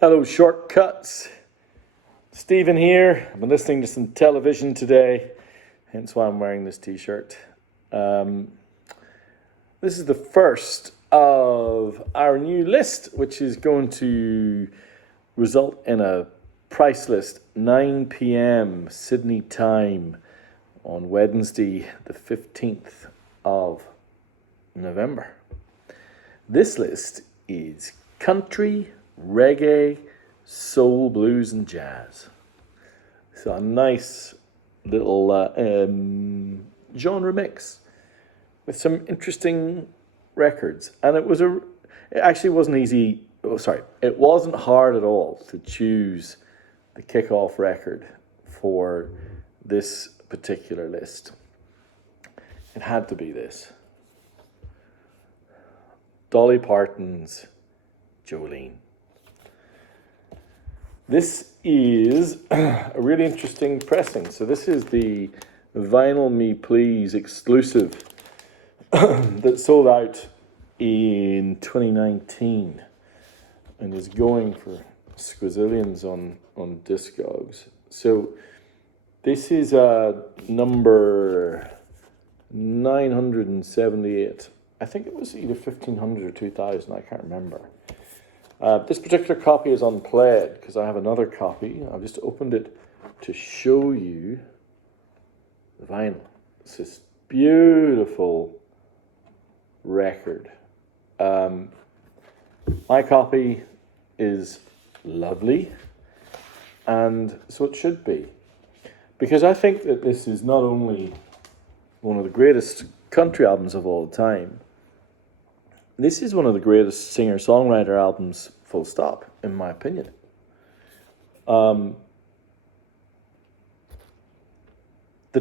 Hello, shortcuts. Stephen here. I've been listening to some television today, hence why I'm wearing this t-shirt. Um, this is the first of our new list, which is going to result in a price list 9 p.m. Sydney time on Wednesday, the 15th of November. This list is country, reggae, soul, blues, and jazz. So a nice little genre mix with some interesting records. And it actually wasn't easy. Oh, sorry, it wasn't hard at all to choose the kickoff record for this particular list. It had to be this. Dolly Parton's Jolene. This is a really interesting pressing. So this is the Vinyl Me Please exclusive that sold out in 2019 and is going for squazillions on Discogs. So this is number 978. I think it was either 1500 or 2000, I can't remember. This particular copy is unplayed because I have another copy. I've just opened it to show you the vinyl. It's this beautiful record. My copy is lovely, and so it should be. Because I think that this is not only one of the greatest country albums of all time, this is one of the greatest singer-songwriter albums, full stop, in my opinion. The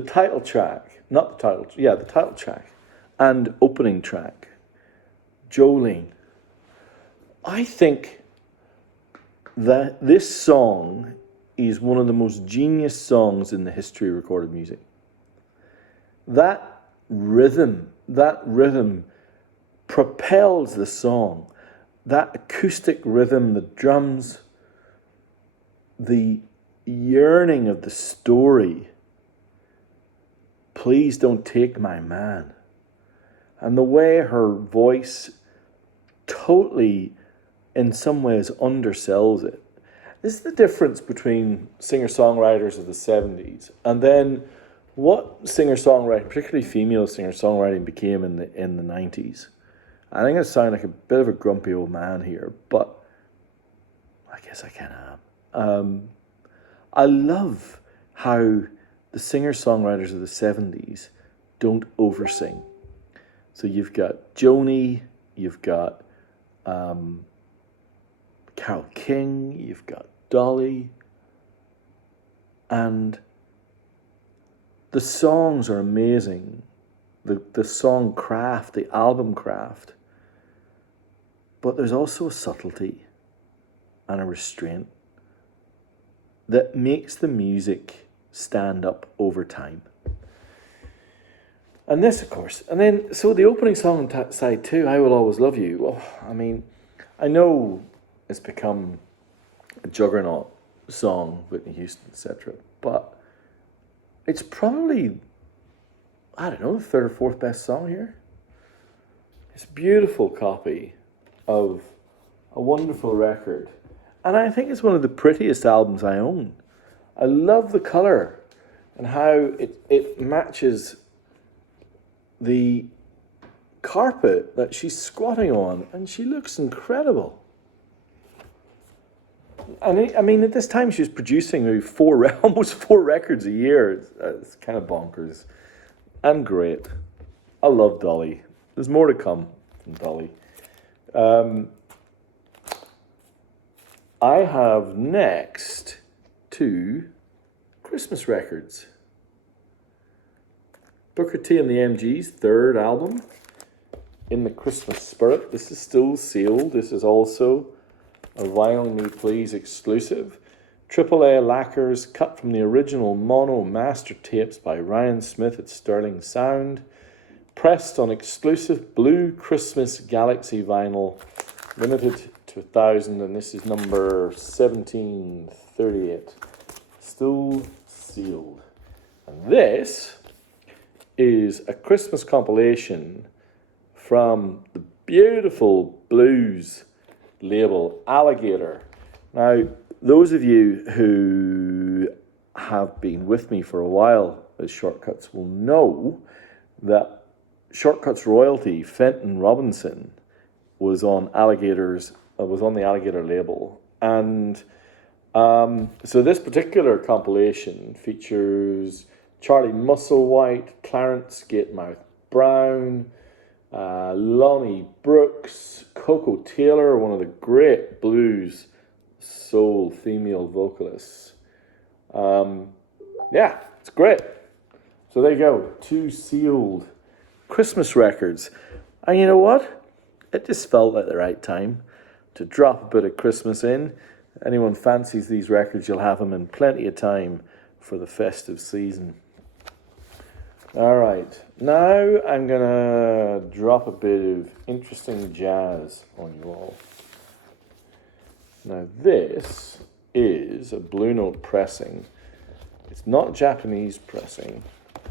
title track, the title track and opening track, Jolene. I think that this song is one of the most genius songs in the history of recorded music. That rhythm propels the song. That acoustic rhythm, the drums, the yearning of the story. Please don't take my man. And the way her voice totally, in some ways, undersells it. This is the difference between singer-songwriters of the 70s and then what singer-songwriting, particularly female singer-songwriting, became in the 90s. I think I sound like a bit of a grumpy old man here, but I guess I kind of am. I love how the singer-songwriters of the 70s don't oversing. So you've got Joni, you've got Carole King, you've got Dolly, and the songs are amazing. The song craft, the album craft. But there's also a subtlety and a restraint that makes the music stand up over time. And this, of course, and then, so the opening song on side 2, I Will Always Love You. Well, I mean, I know it's become a juggernaut song, Whitney Houston, etc. But it's probably, I don't know, the third or fourth best song here. It's a beautiful copy of a wonderful record. And I think it's one of the prettiest albums I own. I love the colour and how it matches the carpet that she's squatting on, and she looks incredible. And I mean, at this time she was producing maybe almost four records a year. It's kind of bonkers. And great. I love Dolly. There's more to come from Dolly. I have next 2 Christmas records. Booker T and the MG's third album, In the Christmas Spirit. This is still sealed. This is also a Vinyl Me Please exclusive. AAA lacquers cut from the original mono master tapes by Ryan Smith at Sterling Sound. Pressed on exclusive blue Christmas Galaxy vinyl, limited to to 1,000, and this is number 1738. Still sealed. And this is a Christmas compilation from the beautiful blues label Alligator. Now, those of you who have been with me for a while as Shortcuts will know that Shortcuts royalty, Fenton Robinson, was on the Alligator label. And so this particular compilation features Charlie Musselwhite, Clarence Gatemouth Brown, Lonnie Brooks, Coco Taylor, one of the great blues soul female vocalists. Yeah, it's great. So there you go, 2 sealed Christmas records. And you know what? It just felt like the right time to drop a bit of Christmas in. Anyone fancies these records, you'll have them in plenty of time for the festive season. All right, now I'm going to drop a bit of interesting jazz on you all. Now this is a Blue Note pressing. It's not Japanese pressing.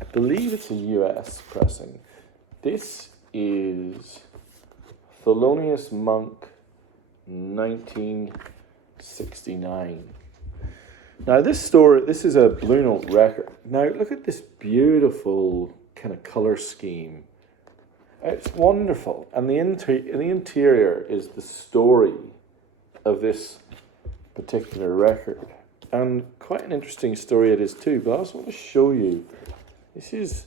I believe it's a US pressing. This is Thelonious Monk 1969. Now this is a Blue Note record. Now look at this beautiful kind of color scheme. It's wonderful. And the interior is the story of this particular record. And quite an interesting story it is too, but I also want to show you, this is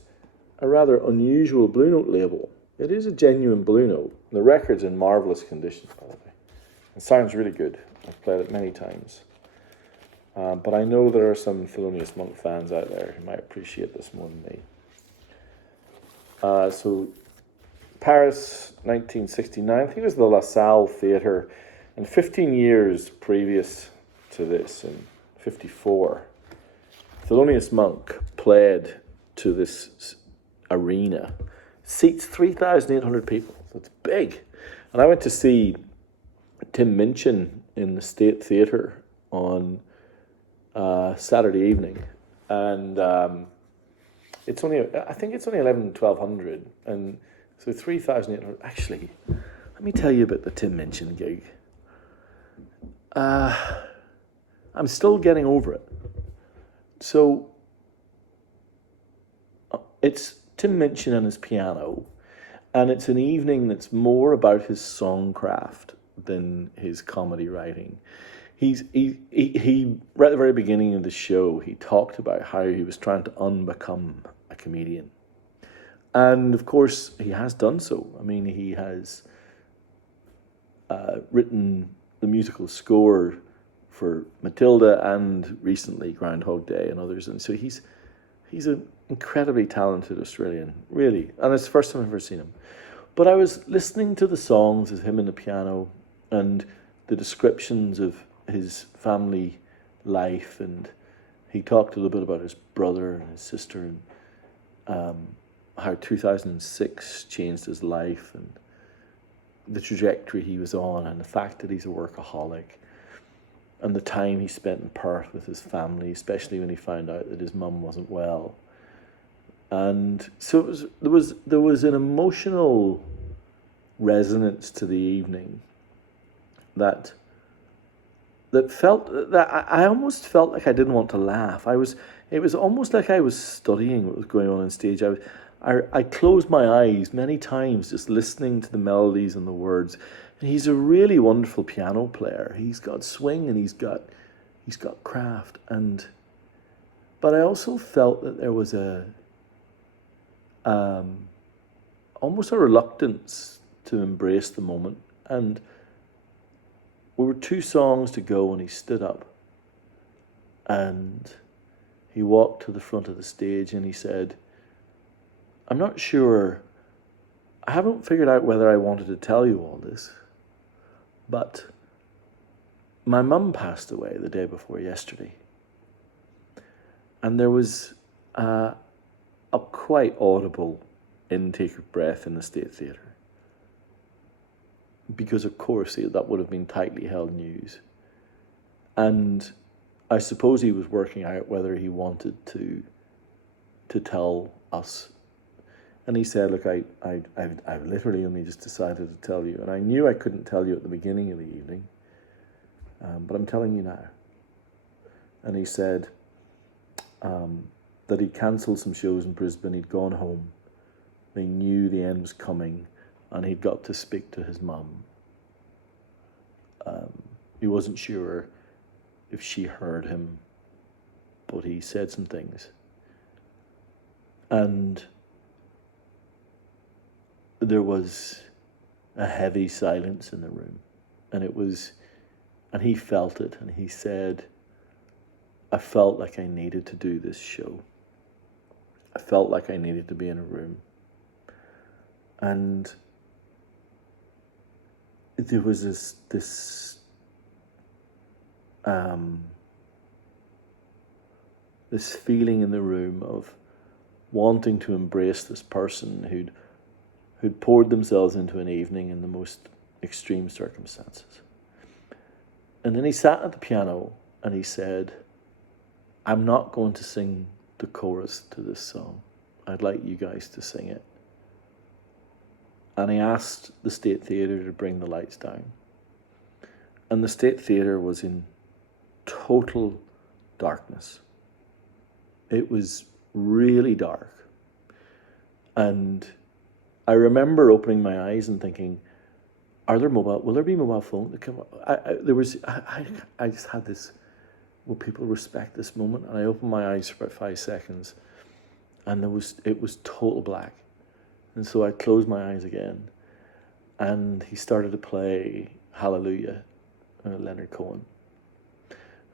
a rather unusual Blue Note label. It is a genuine Blue Note. The record's in marvelous condition, by the way. It sounds really good. I've played it many times. But I know there are some Thelonious Monk fans out there who might appreciate this more than me. So, Paris, 1969. I think it was the La Salle Theatre. And 15 years previous to this, in 54, Thelonious Monk played to this arena. Seats 3,800 people. That's big. And I went to see Tim Minchin in the State Theatre on Saturday evening, and I think it's only 1,100, and so 3,800. Actually, let me tell you about the Tim Minchin gig. I'm still getting over it. So it's Tim Minchin and his piano, and it's an evening that's more about his songcraft than his comedy writing. He right at the very beginning of the show, he talked about how he was trying to unbecome a comedian. And of course, he has done so. I mean, he has written the musical score for Matilda and recently Groundhog Day and others. And so he's an incredibly talented Australian, really. And it's the first time I've ever seen him. But I was listening to the songs of him and the piano and the descriptions of his family life, and he talked a little bit about his brother and his sister, and how 2006 changed his life and the trajectory he was on, and the fact that he's a workaholic, and the time he spent in Perth with his family, especially when he found out that his mum wasn't well. And so there was an emotional resonance to the evening that felt that I almost felt like I didn't want to laugh. It was almost like I was studying what was going on stage. I closed my eyes many times just listening to the melodies and the words. And he's a really wonderful piano player. He's got swing and he's got craft. But I also felt that there was almost a reluctance to embrace the moment. And we were 2 songs to go and he stood up and he walked to the front of the stage and he said, "I'm not sure, I haven't figured out whether I wanted to tell you all this, but my mum passed away the day before yesterday." And there was a quite audible intake of breath in the State Theatre. because of course that would have been tightly held news. And I suppose he was working out whether he wanted to tell us. And he said, look, I've literally only just decided to tell you. And I knew I couldn't tell you at the beginning of the evening, but I'm telling you now. And he said that he cancelled some shows in Brisbane. He'd gone home. He knew the end was coming, and he'd got to speak to his mum. He wasn't sure if she heard him, but he said some things. And there was a heavy silence in the room, and he felt it, and he said, I felt like I needed to do this show. I felt like I needed to be in a room. And there was this feeling in the room of wanting to embrace this person who'd poured themselves into an evening in the most extreme circumstances. And then he sat at the piano and he said, I'm not going to sing the chorus to this song. I'd like you guys to sing it. And he asked the State Theatre to bring the lights down. And the State Theatre was in total darkness. It was really dark. And I remember opening my eyes and thinking, will there be mobile phone? I just had this, will people respect this moment? And I opened my eyes for about 5 seconds, and it was total black. And so I closed my eyes again, and he started to play Hallelujah, Leonard Cohen.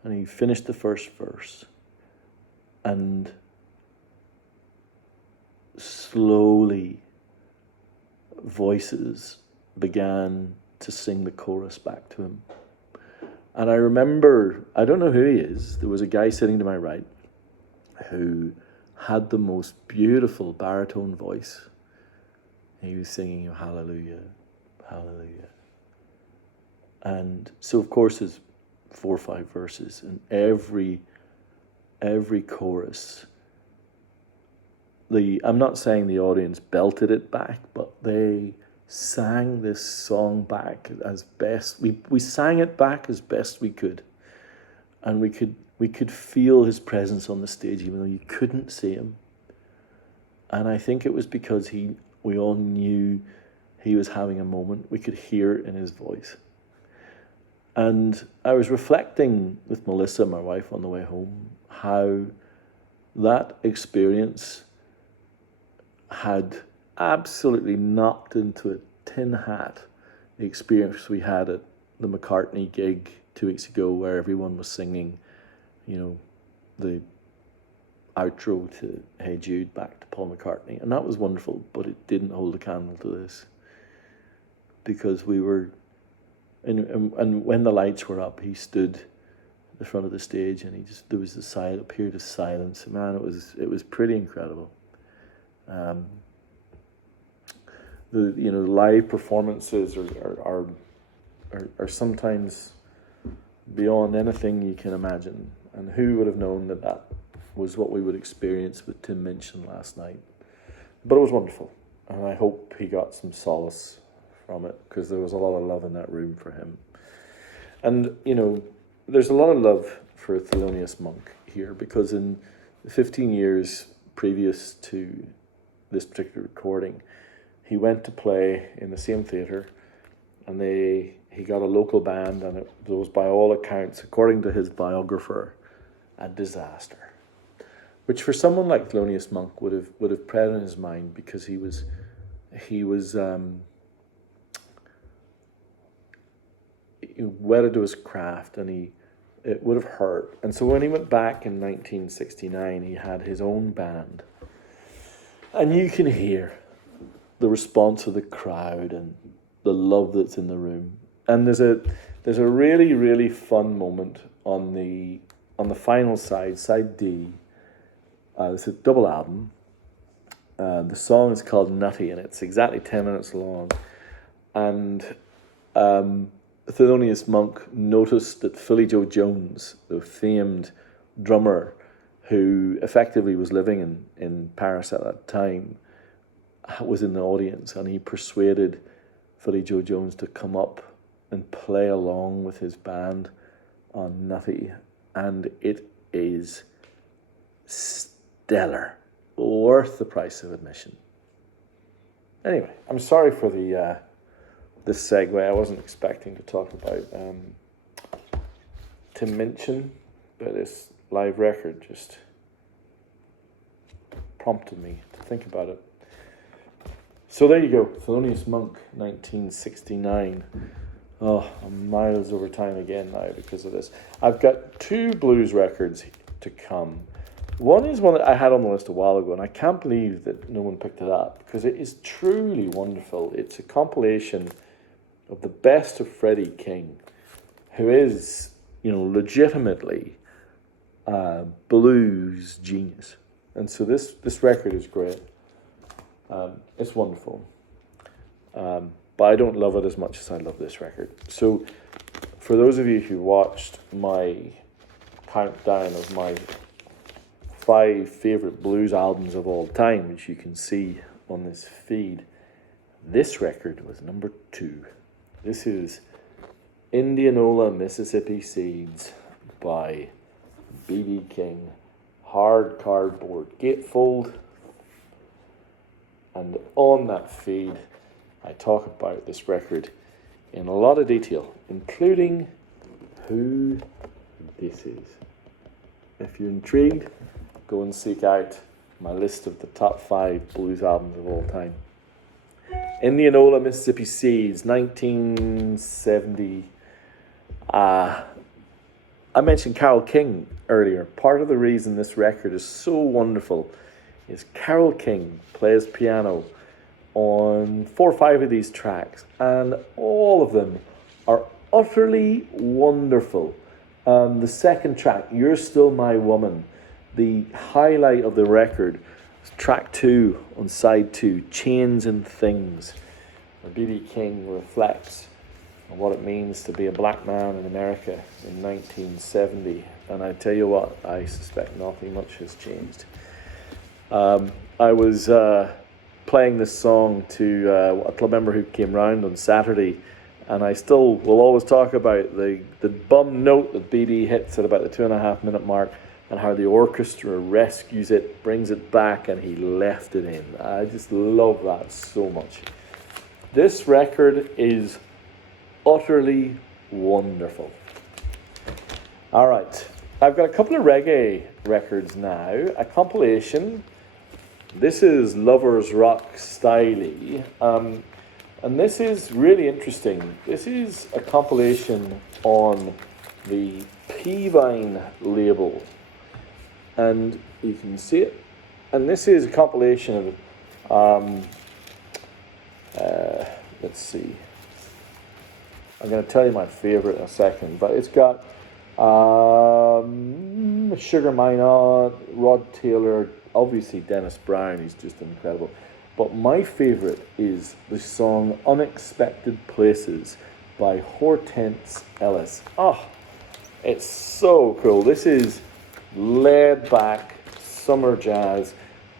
And he finished the first verse, and slowly voices began to sing the chorus back to him. And I remember, I don't know who he is, there was a guy sitting to my right who had the most beautiful baritone voice. He was singing Hallelujah, Hallelujah. And so of course there's 4 or 5 verses, and every chorus, I'm not saying the audience belted it back, but they sang this song back as best we sang it back as best we could, and we could feel his presence on the stage even though you couldn't see him. And I think it was because we all knew he was having a moment. We could hear it in his voice. And I was reflecting with Melissa, my wife, on the way home, how that experience had absolutely knocked into a tin hat the experience we had at the McCartney gig 2 weeks ago, where everyone was singing, the outro to Hey Jude back to Paul McCartney. And that was wonderful, but it didn't hold a candle to this. Because we were, and when the lights were up, he stood at the front of the stage, and there was appeared a silence. Man, it was pretty incredible. The live performances are sometimes beyond anything you can imagine. And who would have known that was what we would experience with Tim Minchin last night? But it was wonderful, and I hope he got some solace from it, because there was a lot of love in that room for him. And there's a lot of love for Thelonious Monk here, because in the 15 years previous to this particular recording, he went to play in the same theatre, and he got a local band, and it was, by all accounts, according to his biographer, a disaster. Which for someone like Thelonious Monk would have played in his mind, because he was wedded to his craft, and it would have hurt. And so when he went back in 1969, he had his own band, and you can hear the response of the crowd and the love that's in the room. And there's a really, really fun moment on the final side D. It's a double album. The song is called Nutty, and it's exactly 10 minutes long. And Thelonious Monk noticed that Philly Joe Jones, the famed drummer who effectively was living in Paris at that time, was in the audience, and he persuaded Philly Joe Jones to come up and play along with his band on Nutty, and it is stellar, worth the price of admission. Anyway, I'm sorry for the this segue. I wasn't expecting to talk about Tim Minchin, but this live record just prompted me to think about it. So there you go, Thelonious Monk, 1969. Oh, I'm miles over time again now because of this. I've got two blues records to come. One is one that I had on the list a while ago, and I can't believe that no one picked it up because it is truly wonderful. It's a compilation of the best of Freddie King, who is, legitimately a blues genius. And so this record is great. It's wonderful. But I don't love it as much as I love this record. So for those of you who watched my countdown of my 5 favourite blues albums of all time, which you can see on this feed, this record was number 2. This is Indianola, Mississippi Seeds by B.B. King. Hard cardboard gatefold. And on that feed, I talk about this record in a lot of detail, including who this is. If you're intrigued, go and seek out my list of the top 5 blues albums of all time. Indianola, Mississippi Seeds, 1970. I mentioned Carole King earlier. Part of the reason this record is so wonderful is Carole King plays piano on 4 or 5 of these tracks, and all of them are utterly wonderful. The second track, You're Still My Woman, the highlight of the record, is track 2 on side 2, Chains and Things, where B.B. King reflects on what it means to be a black man in America in 1970. And I tell you what, I suspect nothing much has changed. I was playing this song to a club member who came round on Saturday, and I still will always talk about the bum note that BB hits at about the 2.5 minute mark, and how the orchestra rescues it, brings it back, and he left it in. I just love that so much. This record is utterly wonderful. All right, I've got a couple of reggae records now, a compilation. This is Lovers Rock Styley, and this is really interesting. This is a compilation on the Peavine label, and you can see it. And this is a compilation of, let's see, I'm going to tell you my favorite in a second, but it's got Sugar Minott, Rod Taylor, obviously Dennis Brown, he's just incredible. But my favorite is the song Unexpected Places by Hortense Ellis. Oh, it's so cool. This is laid back summer jazz.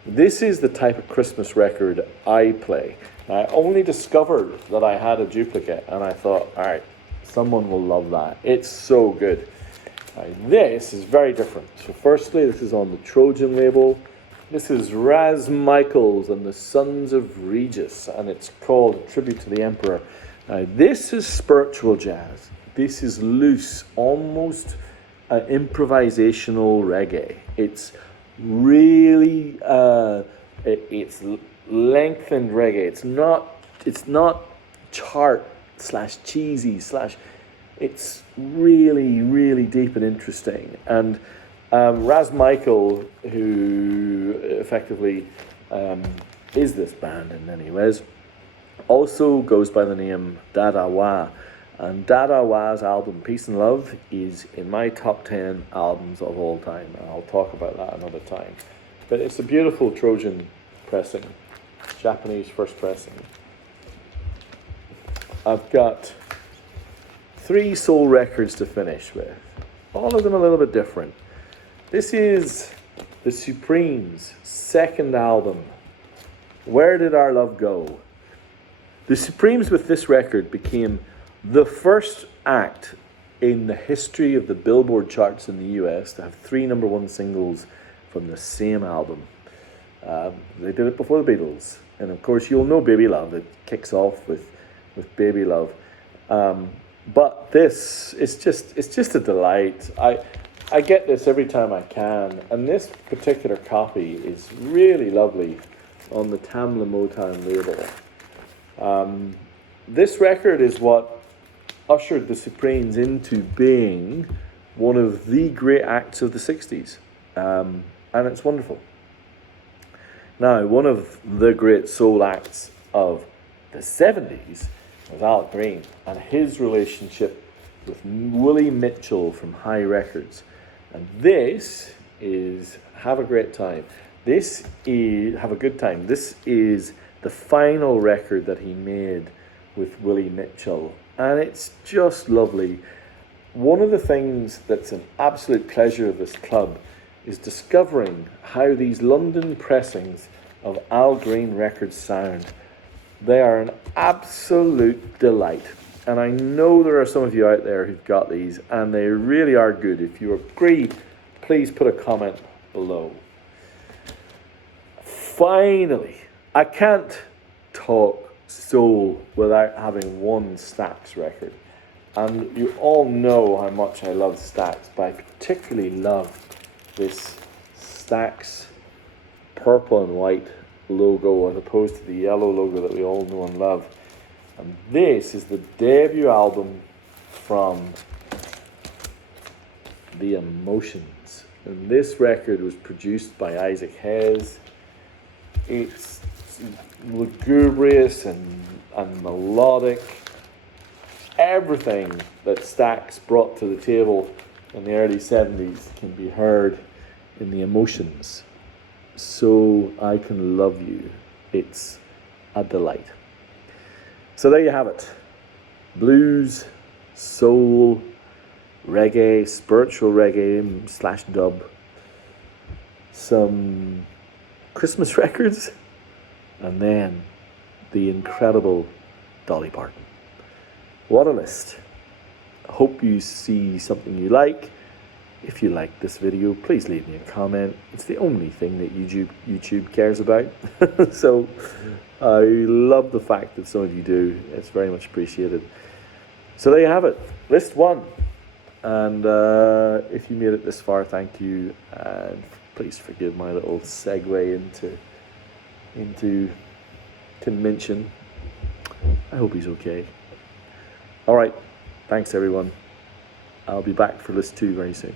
This is the type of Christmas record I play. I only discovered that I had a duplicate, and I thought, all right, someone will love that. It's so good. This is very different. So firstly, this is on the Trojan label. This is Raz Michaels and the Sons of Regis, and it's called A Tribute to the Emperor. This is spiritual jazz. This is loose, almost improvisational reggae. It's really, it's lengthened reggae. It's not chart / cheesy / it's really, really deep and interesting. And Raz Michael, who effectively is this band in many ways, also goes by the name Dada Wa. And Dada Wa's album Peace and Love is in my top 10 albums of all time. And I'll talk about that another time. But it's a beautiful Trojan pressing, Japanese first pressing. I've got 3 soul records to finish with. All of them a little bit different. This is the Supremes' second album, Where Did Our Love Go? The Supremes with this record became the first act in the history of the Billboard charts in the US to have 3 #1 singles from the same album. They did it before the Beatles. And of course, you'll know Baby Love. It kicks off with Baby Love. But this, it's just a delight. I get this every time I can. And this particular copy is really lovely on the Tamla Motown label. This record is what ushered the Supremes into being one of the great acts of the 60s. And it's wonderful. Now, one of the great soul acts of the 70s was Al Green and his relationship with Willie Mitchell from High Records. And this is Have a Great Time. This is Have a Good Time. This is the final record that he made with Willie Mitchell. And it's just lovely. One of the things that's an absolute pleasure of this club is discovering how these London pressings of Al Green records sound. They are an absolute delight. And I know there are some of you out there who've got these, and they really are good. If you agree, please put a comment below. Finally, I can't talk soul without having one Stax record. And you all know how much I love Stax, but I particularly love this Stax purple and white logo as opposed to the yellow logo that we all know and love. And this is the debut album from The Emotions. And this record was produced by Isaac Hayes. It's lugubrious and melodic. Everything that Stax brought to the table in the early 70s can be heard in The Emotions. So I Can Love You. It's a delight. So there you have it. Blues, soul, reggae, spiritual reggae / dub. Some Christmas records. And then the incredible Dolly Parton. What a list. I hope you see something you like. If you like this video, please leave me a comment. It's the only thing that YouTube cares about. So I love the fact that some of you do. It's very much appreciated. So there you have it. List 1. And if you made it this far, thank you. And please forgive my little segue into Tim Minchin. I hope he's okay. All right. Thanks, everyone. I'll be back for list 2 very soon.